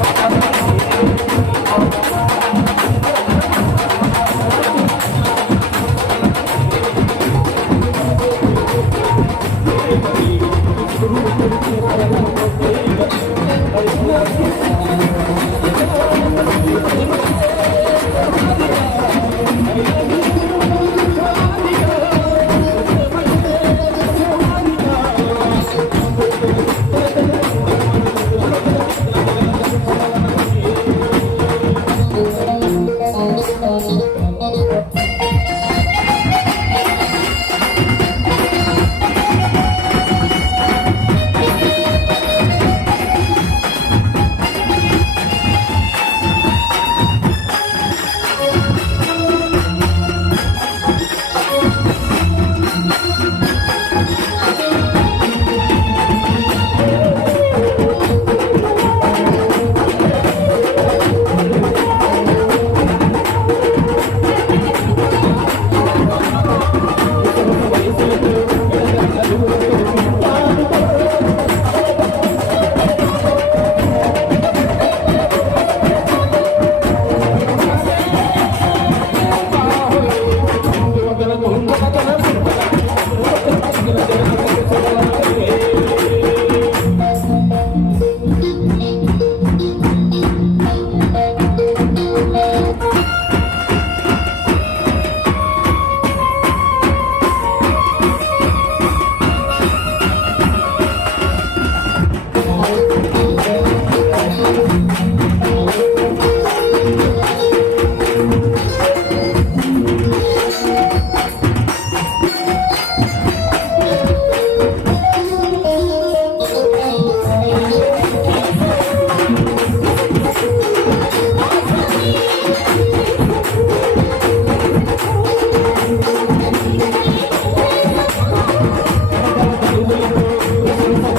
Thank